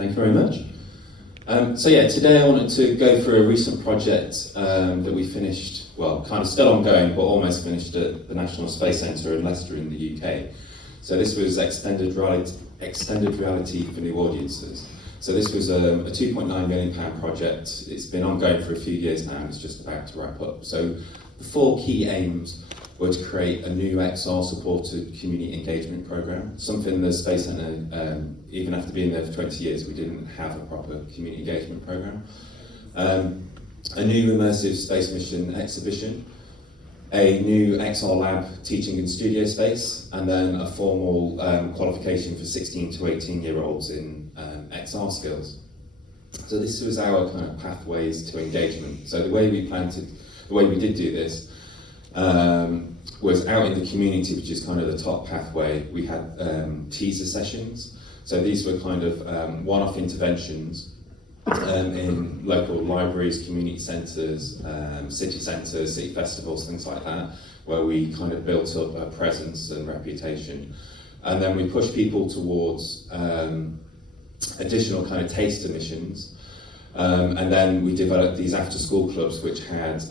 Thank you very much. So yeah, today I wanted to go through a recent project that we finished, well, kind of still ongoing, but almost finished at the National Space Centre in Leicester in the UK. So this was extended reality for new audiences. So this was a £2.9 million project. It's been ongoing for a few years now, and it's just about to wrap up. So the four key aims were to create a new XR-supported community engagement program, something the Space Centre, even after being there for 20 years, we didn't have a proper community engagement program. A new immersive space mission exhibition, a new XR lab teaching in studio space, and then a formal qualification for 16 to 18-year-olds in XR skills. So this was our kind of pathways to engagement. So the way we did do this was out in the community, which is kind of the top pathway. We had teaser sessions. So these were kind of one-off interventions in local libraries, community centres, city centres, city festivals, things like that, where we kind of built up a presence and reputation. And then we pushed people towards additional kind of taster missions. And then we developed these after-school clubs, which had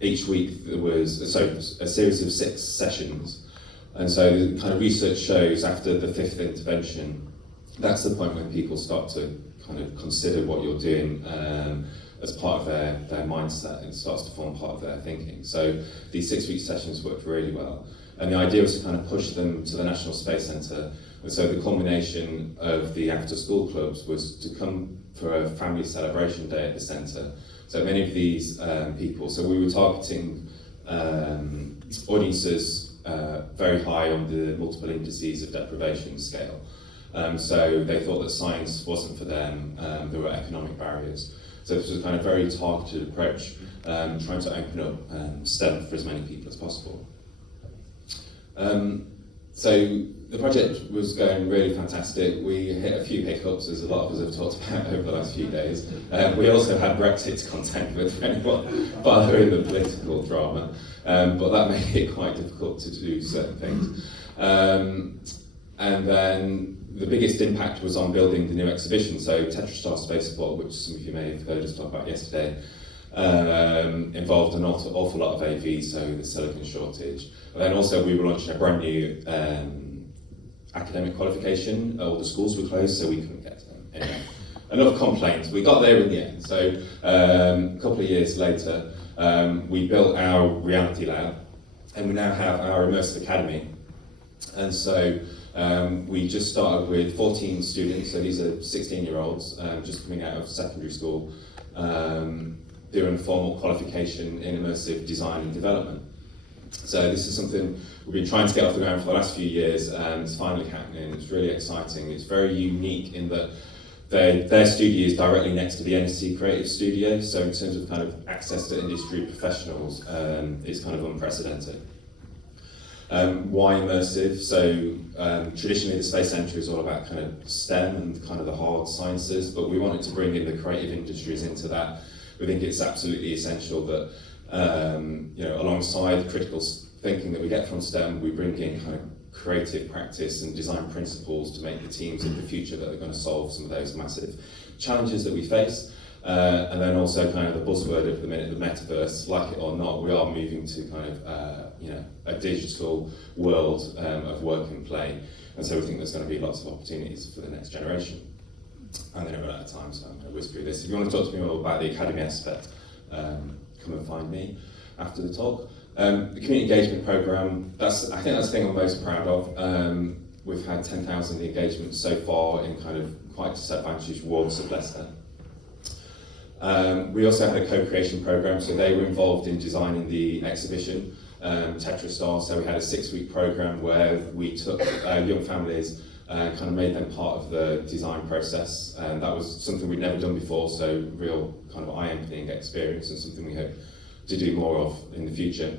each week there was a series of 6 sessions. And so kind of research shows after the 5th intervention, that's the point when people start to kind of consider what you're doing as part of their mindset, and starts to form part of their thinking. So these 6-week sessions worked really well. And the idea was to kind of push them to the National Space Centre. And so the culmination of the after-school clubs was to come for a family celebration day at the centre. So many of these people, so we were targeting audiences very high on the multiple indices of deprivation scale. So they thought that science wasn't for them, there were economic barriers. So this was a kind of very targeted approach, trying to open up STEM for as many people as possible. So the project was going really fantastic. We hit a few hiccups, as a lot of us have talked about over the last few days. We also had Brexit to contend with for anyone following the political drama, but that made it quite difficult to do certain things. And then the biggest impact was on building the new exhibition. So TetraStar Spaceport, which some of you may have heard us talk about yesterday, involved an awful lot of AV, so the silicon shortage. But then also we were launching a brand new academic qualification. All the schools were closed, so we couldn't get to them. Anyway, enough complaints. We got there in the end. So a couple of years later, we built our reality lab, and we now have our immersive academy. And so we just started with 14 students, so these are 16-year-olds just coming out of secondary school, doing a formal qualification in immersive design and development. So this is something we've been trying to get off the ground for the last few years, and it's finally happening. It's really exciting. It's very unique in that their studio is directly next to the NSC Creative studio, so in terms of kind of access to industry professionals, it's kind of unprecedented. Why immersive? So traditionally the Space Centre is all about kind of STEM and kind of the hard sciences, but we wanted to bring in the creative industries into that. We think it's absolutely essential that alongside the critical thinking that we get from STEM, we bring in kind of creative practice and design principles to make the teams of the future that are going to solve some of those massive challenges that we face. And then also kind of the buzzword of the minute, the metaverse, like it or not, we are moving to kind of a digital world of work and play. And so we think there's going to be lots of opportunities for the next generation. I'm going to run out of time, so I'm going to whiz through this. If you want to talk to me more about the academy aspect, come and find me after the talk. The community engagement programme, I think that's the thing I'm most proud of. We've had 10,000 engagements so far in kind of quite disadvantaged wards of Leicester. We also had a co-creation programme, so they were involved in designing the exhibition, TetraStar. So we had a 6-week programme where we took young families and kind of made them part of the design process, and that was something we'd never done before, so real kind of eye-opening experience and something we hope to do more of in the future.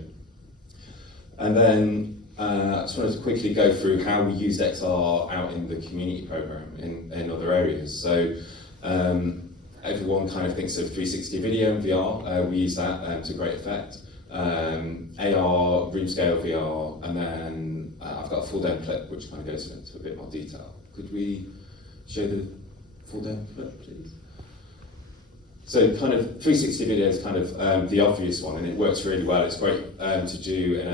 And then I just wanted to quickly go through how we used XR out in the community programme in other areas. So everyone kind of thinks of 360 video and VR. We use that to great effect. AR, room scale VR, and then I've got a Fulldome clip which kind of goes into a bit more detail. Could we show the Fulldome, please. So kind of 360 video is kind of the obvious one, and it works really well. It's great to do in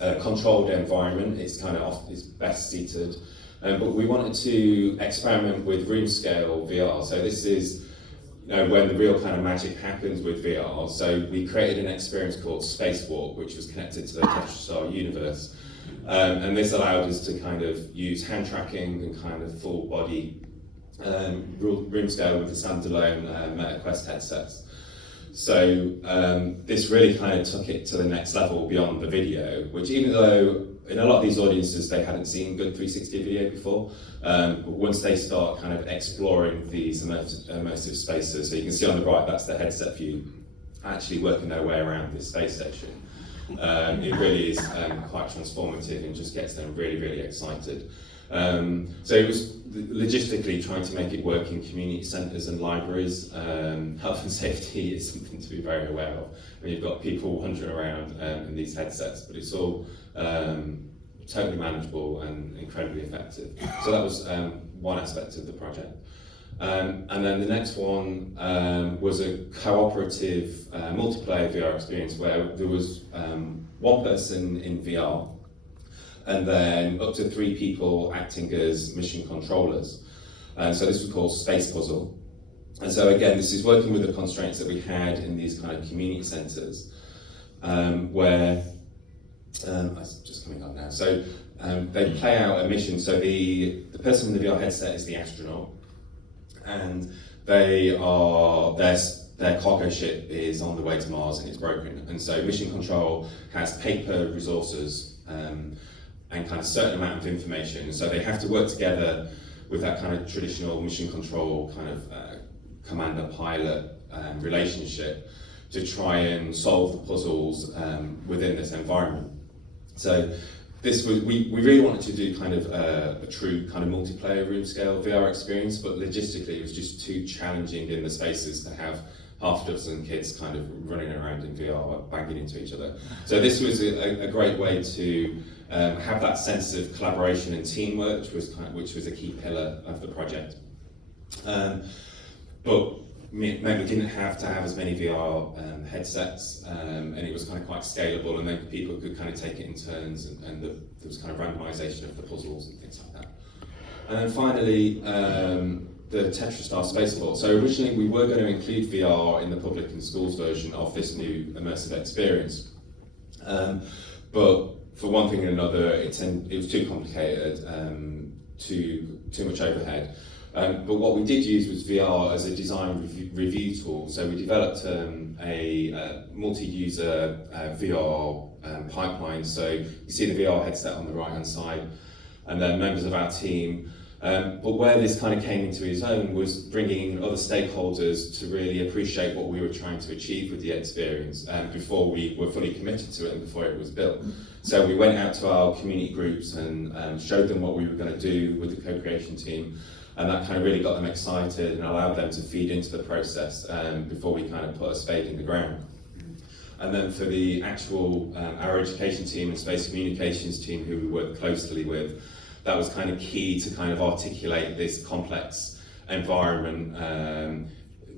a controlled environment. It's kind of it's best seated. But we wanted to experiment with room scale VR. So this is when the real kind of magic happens with VR. So we created an experience called Spacewalk, which was connected to the Tetrastar universe. And this allowed us to kind of use hand tracking and kind of full body room scale with the standalone Meta Quest headsets. So this really kind of took it to the next level beyond the video, which even though in a lot of these audiences they hadn't seen good 360 video before, but once they start kind of exploring these immersive spaces, so you can see on the right that's the headset view, actually working their way around this space station. It really is quite transformative and just gets them really, really excited. So it was logistically trying to make it work in community centres and libraries. Health and safety is something to be very aware of when you've got people wandering around in these headsets, but it's all totally manageable and incredibly effective. So that was one aspect of the project. And then the next one was a cooperative multiplayer VR experience where there was one person in VR and then up to 3 people acting as mission controllers. So this was called Space Puzzle. And so again, this is working with the constraints that we had in these kind of community centres where, it's just coming up now. So they play out a mission. So the person in the VR headset is the astronaut, and their cargo ship is on the way to Mars and it's broken. And so mission control has paper resources and kind of certain amount of information. So they have to work together with that kind of traditional mission control kind of commander-pilot relationship to try and solve the puzzles within this environment. So this was, we really wanted to do kind of a true kind of multiplayer room scale VR experience, but logistically it was just too challenging in the spaces to have half a dozen kids kind of running around in VR, banging into each other. So this was a great way to have that sense of collaboration and teamwork, which was a key pillar of the project. But maybe we didn't have to have as many VR headsets, and it was kind of quite scalable, and then people could kind of take it in turns, and there was kind of randomization of the puzzles and things like that. And then finally, the Tetrastar Spaceport. So originally we were going to include VR in the public and schools version of this new immersive experience. But for one thing or another, it was too complicated, too much overhead. But what we did use was VR as a design review tool. So we developed a multi-user VR pipeline. So you see the VR headset on the right-hand side, and then members of our team. But where this kind of came into its own was bringing in other stakeholders to really appreciate what we were trying to achieve with the experience before we were fully committed to it and before it was built. So we went out to our community groups and showed them what we were going to do with the co-creation team, and that kind of really got them excited and allowed them to feed into the process before we kind of put a spade in the ground. And then for the actual, our education team and space communications team who we work closely with, that was kind of key to kind of articulate this complex environment,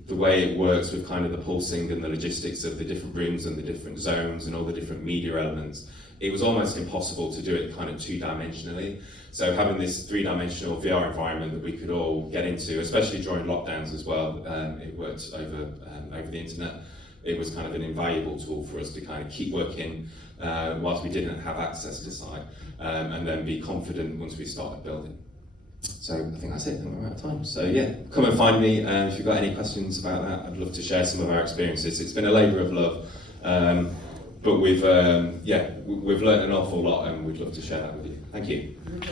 the way it works with kind of the pulsing and the logistics of the different rooms and the different zones and all the different media elements. It was almost impossible to do it kind of two-dimensionally. So having this three-dimensional VR environment that we could all get into, especially during lockdowns as well, it worked over the internet. It was kind of an invaluable tool for us to kind of keep working whilst we didn't have access to site, and then be confident once we started building. So I think that's it, we're out of time. So yeah, come and find me if you've got any questions about that. I'd love to share some of our experiences. It's been a labour of love, but we've learned an awful lot and we'd love to share that with you. Thank you.